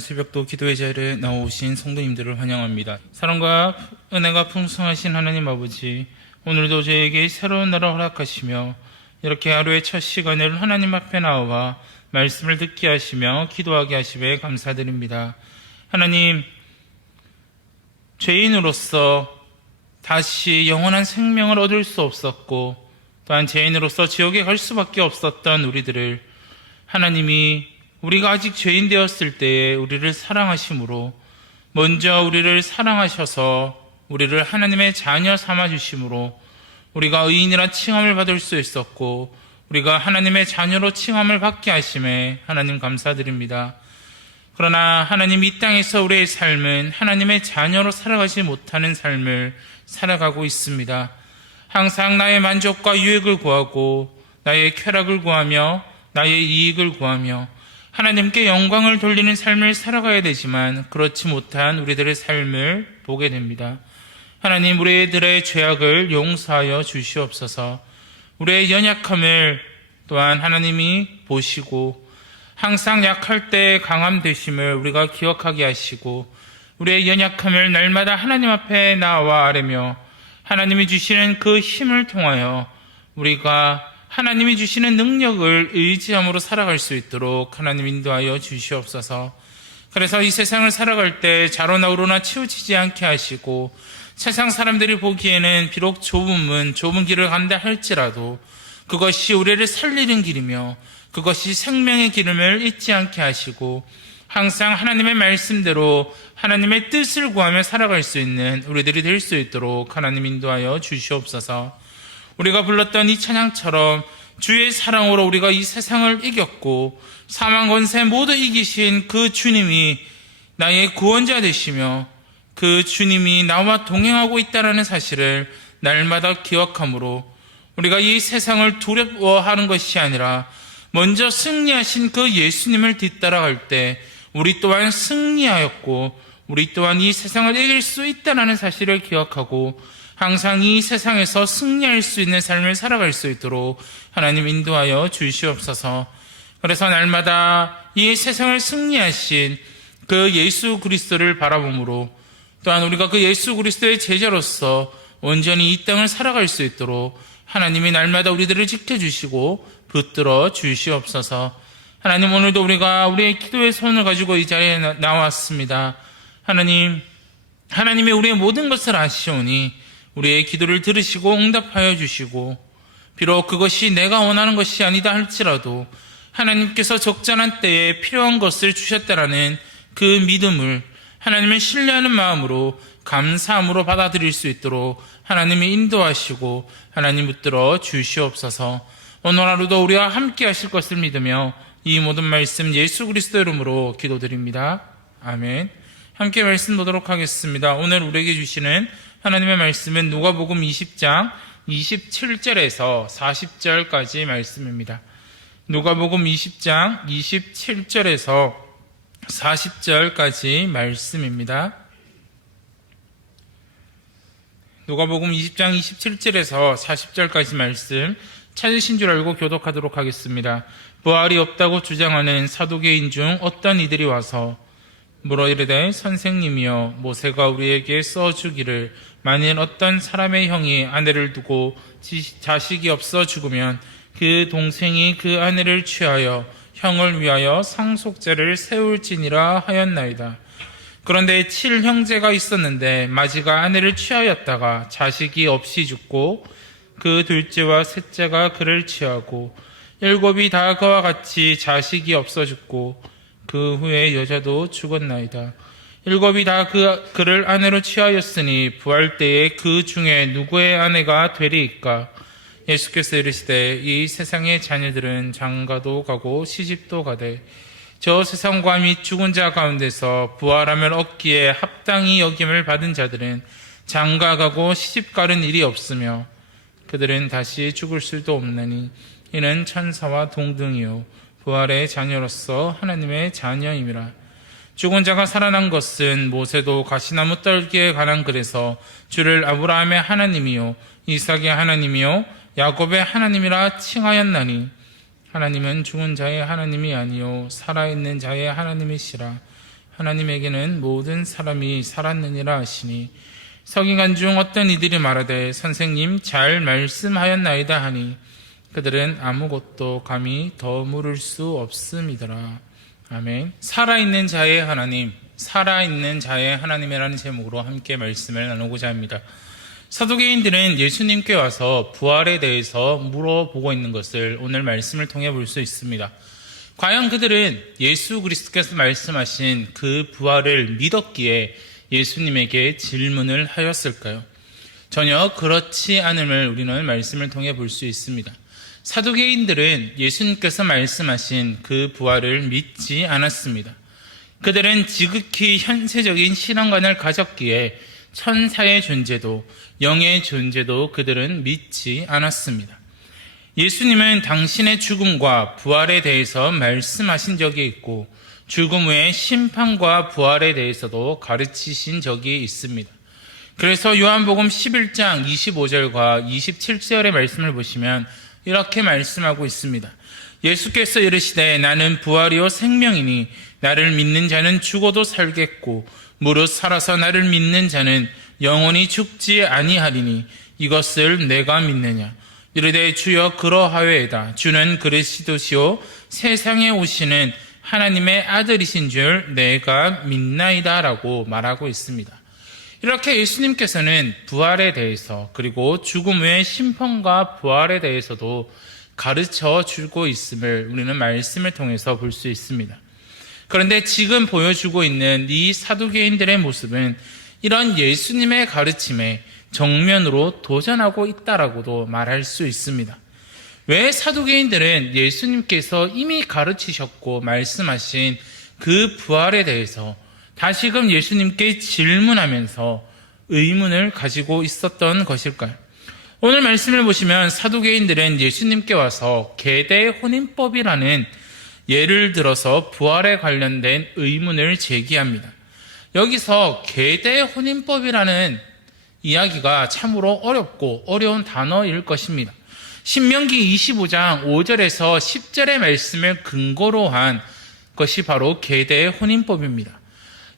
오늘 새벽도 기도의 자리에 나오신 성도님들을 환영합니다. 사랑과 은혜가 풍성하신 하나님 아버지, 오늘도 저에게 새로운 날을 허락하시며 이렇게 하루의 첫 시간을 하나님 앞에 나와 말씀을 듣게 하시며 기도하게 하심에 감사드립니다. 하나님, 죄인으로서 다시 영원한 생명을 얻을 수 없었고 또한 죄인으로서 지옥에 갈 수밖에 없었던 우리들을 하나님이 우리가 아직 죄인 되었을 때에 우리를 사랑하심으로 먼저 우리를 사랑하셔서 우리를 하나님의 자녀 삼아주심으로 우리가 의인이라 칭함을 받을 수 있었고 우리가 하나님의 자녀로 칭함을 받게 하심에 하나님 감사드립니다. 그러나 하나님, 이 땅에서 우리의 삶은 하나님의 자녀로 살아가지 못하는 삶을 살아가고 있습니다. 항상 나의 만족과 유익을 구하고 나의 쾌락을 구하며 나의 이익을 구하며 하나님께 영광을 돌리는 삶을 살아가야 되지만 그렇지 못한 우리들의 삶을 보게 됩니다. 하나님, 우리들의 죄악을 용서하여 주시옵소서. 우리의 연약함을 또한 하나님이 보시고 항상 약할 때 강함 되심을 우리가 기억하게 하시고 우리의 연약함을 날마다 하나님 앞에 나와 아뢰며 하나님이 주시는 그 힘을 통하여 우리가 하나님이 주시는 능력을 의지함으로 살아갈 수 있도록 하나님 인도하여 주시옵소서. 그래서 이 세상을 살아갈 때 좌로나 우로나 치우치지 않게 하시고 세상 사람들이 보기에는 비록 좁은 길을 간다 할지라도 그것이 우리를 살리는 길이며 그것이 생명의 기름을 잊지 않게 하시고 항상 하나님의 말씀대로 하나님의 뜻을 구하며 살아갈 수 있는 우리들이 될 수 있도록 하나님 인도하여 주시옵소서. 우리가 불렀던 이 찬양처럼 주의 사랑으로 우리가 이 세상을 이겼고 사망 권세 모두 이기신 그 주님이 나의 구원자 되시며 그 주님이 나와 동행하고 있다는 사실을 날마다 기억함으로 우리가 이 세상을 두려워하는 것이 아니라 먼저 승리하신 그 예수님을 뒤따라갈 때 우리 또한 승리하였고 우리 또한 이 세상을 이길 수 있다는 사실을 기억하고 항상 이 세상에서 승리할 수 있는 삶을 살아갈 수 있도록 하나님 인도하여 주시옵소서. 그래서 날마다 이 세상을 승리하신 그 예수 그리스도를 바라봄으로 또한 우리가 그 예수 그리스도의 제자로서 온전히 이 땅을 살아갈 수 있도록 하나님이 날마다 우리들을 지켜주시고 붙들어 주시옵소서. 하나님, 오늘도 우리가 우리의 기도의 손을 가지고 이 자리에 나왔습니다. 하나님이 우리의 모든 것을 아시오니 우리의 기도를 들으시고 응답하여 주시고 비록 그것이 내가 원하는 것이 아니다 할지라도 하나님께서 적절한 때에 필요한 것을 주셨다라는 그 믿음을 하나님을 신뢰하는 마음으로 감사함으로 받아들일 수 있도록 하나님이 인도하시고 하나님 붙들어 주시옵소서. 오늘 하루도 우리와 함께 하실 것을 믿으며 이 모든 말씀 예수 그리스도 이름으로 기도드립니다. 아멘. 함께 말씀 보도록 하겠습니다. 오늘 우리에게 주시는 하나님의 말씀은 누가복음 20장 27절에서 40절까지 말씀입니다. 누가복음 20장 27절에서 40절까지 말씀입니다. 누가복음 20장 27절에서 40절까지 말씀 찾으신 줄 알고 교독하도록 하겠습니다. 부활이 없다고 주장하는 사두개인 중 어떤 이들이 와서 물어 이르되, 선생님이여, 모세가 우리에게 써주기를 만일 어떤 사람의 형이 아내를 두고 자식이 없어 죽으면 그 동생이 그 아내를 취하여 형을 위하여 상속죄를 세울지니라 하였나이다. 그런데 7형제가 있었는데 마지가 아내를 취하였다가 자식이 없이 죽고 그 둘째와 셋째가 그를 취하고 7이 다 그와 같이 자식이 없어 죽고 그 후에 여자도 죽었나이다. 7이 다 그를 아내로 취하였으니 부활 때에 그 중에 누구의 아내가 되리이까? 예수께서 이르시되, 이 세상의 자녀들은 장가도 가고 시집도 가되 저 세상과 및 죽은 자 가운데서 부활함을 얻기에 합당히 여김을 받은 자들은 장가 가고 시집 가는 일이 없으며 그들은 다시 죽을 수도 없나니 이는 천사와 동등이요 부활의 자녀로서 하나님의 자녀임이라. 죽은 자가 살아난 것은 모세도 가시나무 떨기에 관한 글에서 주를 아브라함의 하나님이요 이삭의 하나님이요 야곱의 하나님이라 칭하였나니 하나님은 죽은 자의 하나님이 아니요 살아있는 자의 하나님이시라. 하나님에게는 모든 사람이 살았느니라 하시니 서기관 중 어떤 이들이 말하되 선생님 잘 말씀하였나이다 하니 그들은 아무것도 감히 더 물을 수 없음이더라. 아멘. 살아있는 자의 하나님, 살아있는 자의 하나님이라는 제목으로 함께 말씀을 나누고자 합니다. 사두개인들은 예수님께 와서 부활에 대해서 물어보고 있는 것을 오늘 말씀을 통해 볼 수 있습니다. 과연 그들은 예수 그리스도께서 말씀하신 그 부활을 믿었기에 예수님에게 질문을 하였을까요? 전혀 그렇지 않음을 우리는 말씀을 통해 볼 수 있습니다. 사두개인들은 예수님께서 말씀하신 그 부활을 믿지 않았습니다. 그들은 지극히 현세적인 신앙관을 가졌기에 천사의 존재도 영의 존재도 그들은 믿지 않았습니다. 예수님은 당신의 죽음과 부활에 대해서 말씀하신 적이 있고 죽음 후의 심판과 부활에 대해서도 가르치신 적이 있습니다. 그래서 요한복음 11장 25절과 27절의 말씀을 보시면 이렇게 말씀하고 있습니다. 예수께서 이르시되 나는 부활이요 생명이니 나를 믿는 자는 죽어도 살겠고 무릇 살아서 나를 믿는 자는 영원히 죽지 아니하리니 이것을 내가 믿느냐. 이르되 주여 그러하외이다. 주는 그리스도시요 세상에 오시는 하나님의 아들이신 줄 내가 믿나이다 라고 말하고 있습니다. 이렇게 예수님께서는 부활에 대해서 그리고 죽음 후의 심판과 부활에 대해서도 가르쳐 주고 있음을 우리는 말씀을 통해서 볼 수 있습니다. 그런데 지금 보여주고 있는 이 사두개인들의 모습은 이런 예수님의 가르침에 정면으로 도전하고 있다라고도 말할 수 있습니다. 왜 사두개인들은 예수님께서 이미 가르치셨고 말씀하신 그 부활에 대해서 다시금 예수님께 질문하면서 의문을 가지고 있었던 것일까요? 오늘 말씀을 보시면 사두개인들은 예수님께 와서 계대 혼인법이라는 예를 들어서 부활에 관련된 의문을 제기합니다. 여기서 계대 혼인법이라는 이야기가 참으로 어렵고 어려운 단어일 것입니다. 신명기 25장 5절에서 10절의 말씀을 근거로 한 것이 바로 계대 혼인법입니다.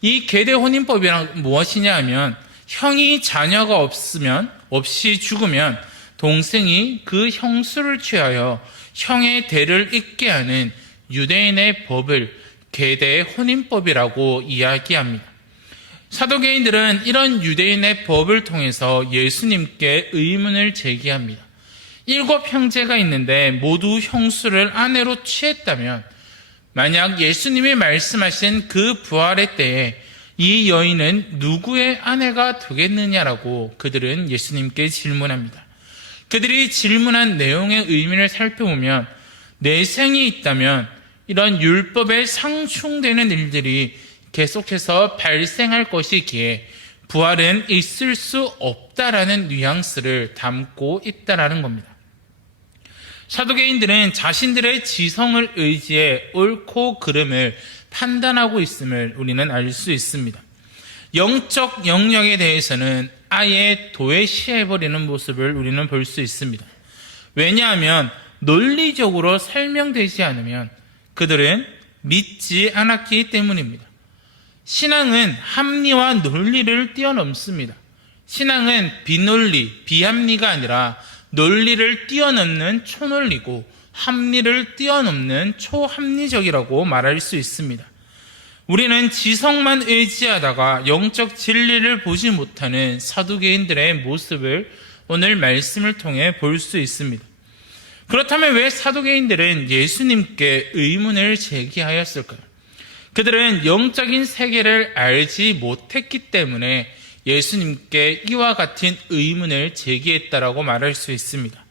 이 계대 혼인법이란 무엇이냐 하면 형이 자녀가 없이 죽으면 동생이 그 형수를 취하여 형의 대를 잇게 하는 유대인의 법을 계대 혼인법이라고 이야기합니다. 사두개인들은 이런 유대인의 법을 통해서 예수님께 의문을 제기합니다. 7 형제가 있는데 모두 형수를 아내로 취했다면 만약 예수님이 말씀하신 그 부활의 때에 이 여인은 누구의 아내가 되겠느냐라고 그들은 예수님께 질문합니다. 그들이 질문한 내용의 의미를 살펴보면 내생이 있다면 이런 율법에 상충되는 일들이 계속해서 발생할 것이기에 부활은 있을 수 없다라는 뉘앙스를 담고 있다라는 겁니다. 사두개인들은 자신들의 지성을 의지해 옳고 그름을 판단하고 있음을 우리는 알 수 있습니다. 영적 영역에 대해서는 아예 도외시해버리는 모습을 우리는 볼 수 있습니다. 왜냐하면 논리적으로 설명되지 않으면 그들은 믿지 않았기 때문입니다. 신앙은 합리와 논리를 뛰어넘습니다. 신앙은 비논리, 비합리가 아니라 논리를 뛰어넘는 초논리고 합리를 뛰어넘는 초합리적이라고 말할 수 있습니다. 우리는 지성만 의지하다가 영적 진리를 보지 못하는 사두개인들의 모습을 오늘 말씀을 통해 볼 수 있습니다. 그렇다면 왜 사두개인들은 예수님께 의문을 제기하였을까요? 그들은 영적인 세계를 알지 못했기 때문에 예수님께 이와 같은 의문을 제기했다라고 말할 수 있습니다.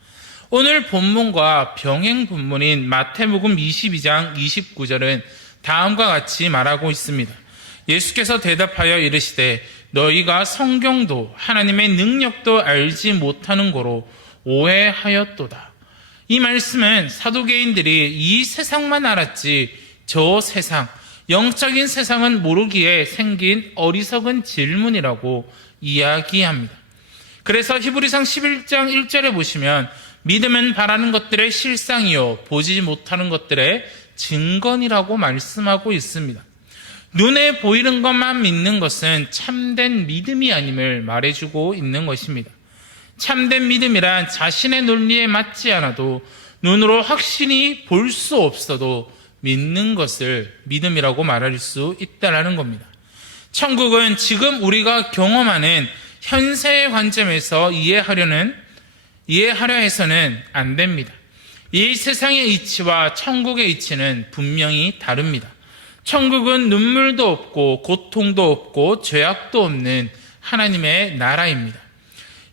오늘 본문과 병행 본문인 마태복음 22장 29절은 다음과 같이 말하고 있습니다. 예수께서 대답하여 이르시되 너희가 성경도 하나님의 능력도 알지 못하는 거로 오해하였도다. 이 말씀은 사두개인들이 이 세상만 알았지 저 세상, 영적인 세상은 모르기에 생긴 어리석은 질문이라고 이야기합니다. 그래서 히브리상 11장 1절에 보시면 믿음은 바라는 것들의 실상이요 보지 못하는 것들의 증거니라고 말씀하고 있습니다. 눈에 보이는 것만 믿는 것은 참된 믿음이 아님을 말해주고 있는 것입니다. 참된 믿음이란 자신의 논리에 맞지 않아도 눈으로 확신이 볼 수 없어도 믿는 것을 믿음이라고 말할 수 있다는 겁니다. 천국은 지금 우리가 경험하는 현세의 관점에서 이해하려 해서는 안 됩니다. 이 세상의 이치와 천국의 이치는 분명히 다릅니다. 천국은 눈물도 없고 고통도 없고 죄악도 없는 하나님의 나라입니다.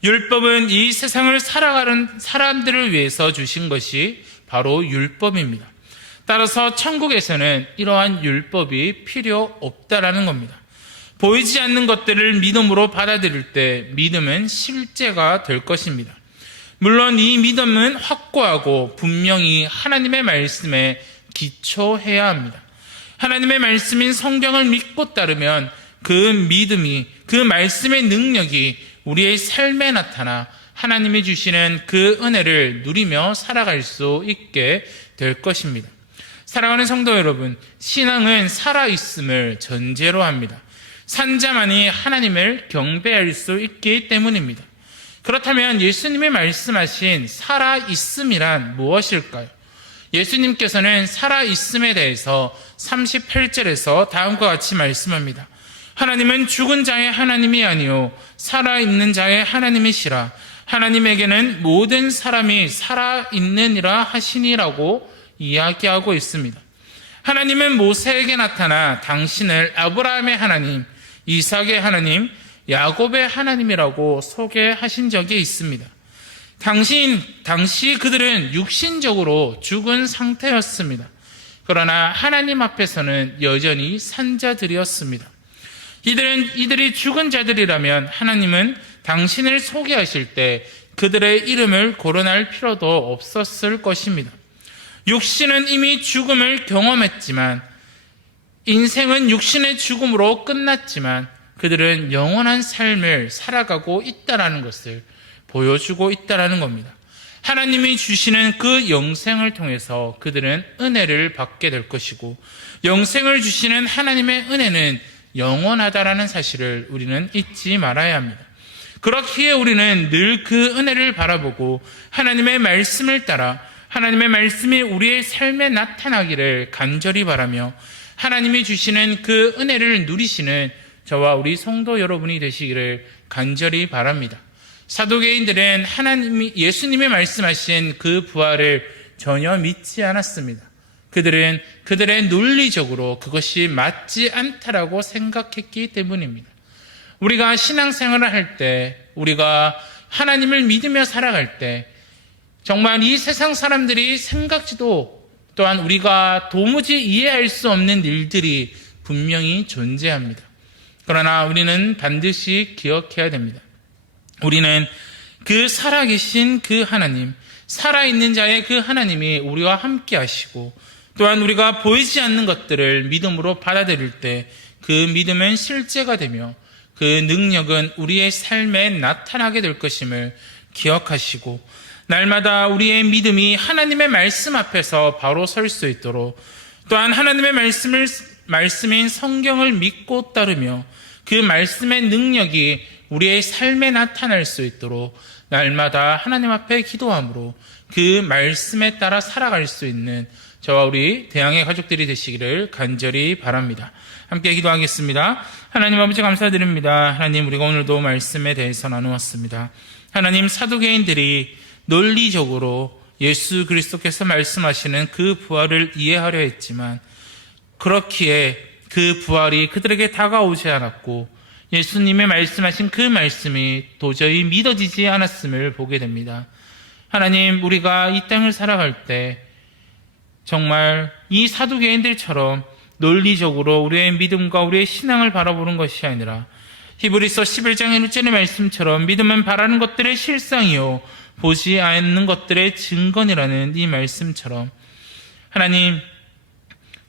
율법은 이 세상을 살아가는 사람들을 위해서 주신 것이 바로 율법입니다. 따라서 천국에서는 이러한 율법이 필요 없다라는 겁니다. 보이지 않는 것들을 믿음으로 받아들일 때 믿음은 실제가 될 것입니다. 물론 이 믿음은 확고하고 분명히 하나님의 말씀에 기초해야 합니다. 하나님의 말씀인 성경을 믿고 따르면 그 믿음이, 그 말씀의 능력이 우리의 삶에 나타나 하나님이 주시는 그 은혜를 누리며 살아갈 수 있게 될 것입니다. 사랑하는 성도 여러분, 신앙은 살아있음을 전제로 합니다. 산자만이 하나님을 경배할 수 있기 때문입니다. 그렇다면 예수님이 말씀하신 살아있음이란 무엇일까요? 예수님께서는 살아있음에 대해서 38절에서 다음과 같이 말씀합니다. 하나님은 죽은 자의 하나님이 아니요 살아있는 자의 하나님이시라. 하나님에게는 모든 사람이 살아있느니라 하시니라고 이야기하고 있습니다. 하나님은 모세에게 나타나 당신을 아브라함의 하나님, 이삭의 하나님, 야곱의 하나님이라고 소개하신 적이 있습니다. 당시 그들은 육신적으로 죽은 상태였습니다. 그러나 하나님 앞에서는 여전히 산자들이었습니다. 이들이 죽은 자들이라면 하나님은 당신을 소개하실 때 그들의 이름을 거론할 필요도 없었을 것입니다. 육신은 이미 죽음을 경험했지만, 인생은 육신의 죽음으로 끝났지만 그들은 영원한 삶을 살아가고 있다는 것을 보여주고 있다는 겁니다. 하나님이 주시는 그 영생을 통해서 그들은 은혜를 받게 될 것이고, 영생을 주시는 하나님의 은혜는 영원하다라는 사실을 우리는 잊지 말아야 합니다. 그렇기에 우리는 늘 그 은혜를 바라보고 하나님의 말씀을 따라 하나님의 말씀이 우리의 삶에 나타나기를 간절히 바라며 하나님이 주시는 그 은혜를 누리시는 저와 우리 성도 여러분이 되시기를 간절히 바랍니다. 사두개인들은 예수님이 말씀하신 그 부활을 전혀 믿지 않았습니다. 그들은 그들의 논리적으로 그것이 맞지 않다라고 생각했기 때문입니다. 우리가 신앙생활을 할 때, 우리가 하나님을 믿으며 살아갈 때 정말 이 세상 사람들이 생각지도 또한 우리가 도무지 이해할 수 없는 일들이 분명히 존재합니다. 그러나 우리는 반드시 기억해야 됩니다. 우리는 그 살아계신 그 하나님, 살아있는 자의 그 하나님이 우리와 함께 하시고, 또한 우리가 보이지 않는 것들을 믿음으로 받아들일 때 그 믿음은 실제가 되며 그 능력은 우리의 삶에 나타나게 될 것임을 기억하시고, 날마다 우리의 믿음이 하나님의 말씀 앞에서 바로 설 수 있도록, 또한 하나님의 말씀인 성경을 믿고 따르며 그 말씀의 능력이 우리의 삶에 나타날 수 있도록 날마다 하나님 앞에 기도함으로 그 말씀에 따라 살아갈 수 있는 저와 우리 대양의 가족들이 되시기를 간절히 바랍니다. 함께 기도하겠습니다. 하나님 아버지 감사드립니다. 하나님, 우리가 오늘도 말씀에 대해서 나누었습니다. 하나님, 사두개인들이 논리적으로 예수 그리스도께서 말씀하시는 그 부활을 이해하려 했지만 그렇기에 그 부활이 그들에게 다가오지 않았고 예수님의 말씀하신 그 말씀이 도저히 믿어지지 않았음을 보게 됩니다. 하나님, 우리가 이 땅을 살아갈 때 정말 이 사두개인들처럼 논리적으로 우리의 믿음과 우리의 신앙을 바라보는 것이 아니라 히브리서 11장 1절의 말씀처럼 믿음은 바라는 것들의 실상이요 보지 않는 것들의 증거니라는 이 말씀처럼 하나님,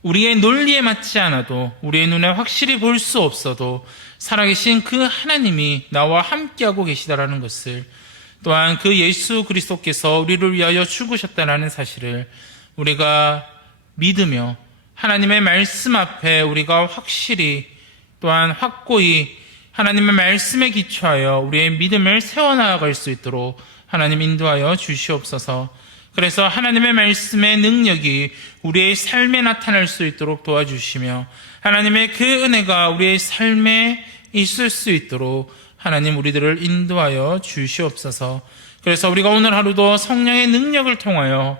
우리의 논리에 맞지 않아도 우리의 눈에 확실히 볼 수 없어도 살아계신 그 하나님이 나와 함께하고 계시다라는 것을, 또한 그 예수 그리스도께서 우리를 위하여 죽으셨다라는 사실을 우리가 믿으며 하나님의 말씀 앞에 우리가 확실히 또한 확고히 하나님의 말씀에 기초하여 우리의 믿음을 세워나갈 수 있도록 하나님 인도하여 주시옵소서. 그래서 하나님의 말씀의 능력이 우리의 삶에 나타날 수 있도록 도와주시며 하나님의 그 은혜가 우리의 삶에 있을 수 있도록 하나님 우리들을 인도하여 주시옵소서. 그래서 우리가 오늘 하루도 성령의 능력을 통하여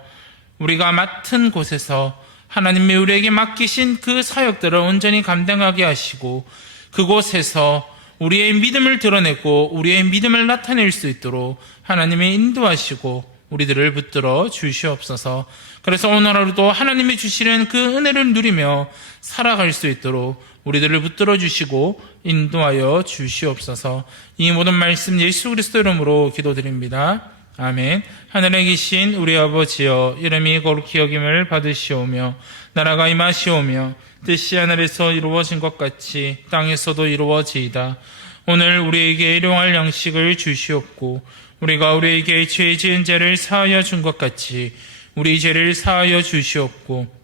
우리가 맡은 곳에서 하나님이 우리에게 맡기신 그 사역들을 온전히 감당하게 하시고 그곳에서 우리의 믿음을 드러내고 우리의 믿음을 나타낼 수 있도록 하나님이 인도하시고 우리들을 붙들어 주시옵소서. 그래서 오늘 하루도 하나님이 주시는 그 은혜를 누리며 살아갈 수 있도록 우리들을 붙들어 주시고 인도하여 주시옵소서. 이 모든 말씀 예수 그리스도 이름으로 기도드립니다. 아멘. 하늘에 계신 우리 아버지여, 이름이 거룩히 여김을 받으시오며 나라가 임하시오며 뜻이 하늘에서 이루어진 것 같이 땅에서도 이루어지이다. 오늘 우리에게 일용할 양식을 주시옵고 우리가 우리에게 죄 지은 죄를 사하여 준 것 같이 우리 죄를 사하여 주시옵고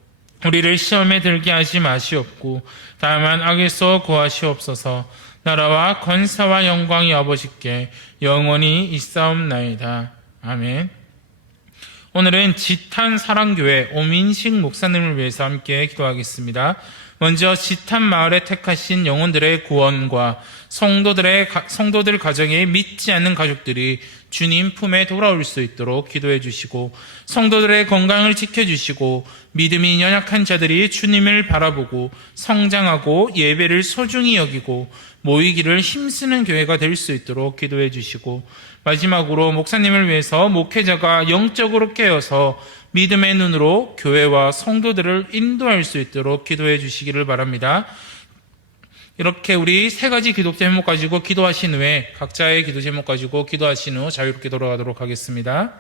우리를 시험에 들게 하지 마시옵고 다만 악에서 구하시옵소서. 나라와 권사와 영광이 아버지께 영원히 있사옵나이다. 아멘. 오늘은 지탄 사랑교회 오민식 목사님을 위해서 함께 기도하겠습니다. 먼저 지탄 마을에 택하신 영혼들의 구원과 성도들 가정에 믿지 않는 가족들이 주님 품에 돌아올 수 있도록 기도해 주시고 성도들의 건강을 지켜주시고 믿음이 연약한 자들이 주님을 바라보고 성장하고 예배를 소중히 여기고 모이기를 힘쓰는 교회가 될 수 있도록 기도해 주시고 마지막으로 목사님을 위해서 목회자가 영적으로 깨어서 믿음의 눈으로 교회와 성도들을 인도할 수 있도록 기도해 주시기를 바랍니다. 이렇게 우리 세 가지 기도 제목 가지고 기도하신 후에 각자의 기도 제목 가지고 기도하신 후 자유롭게 돌아가도록 하겠습니다.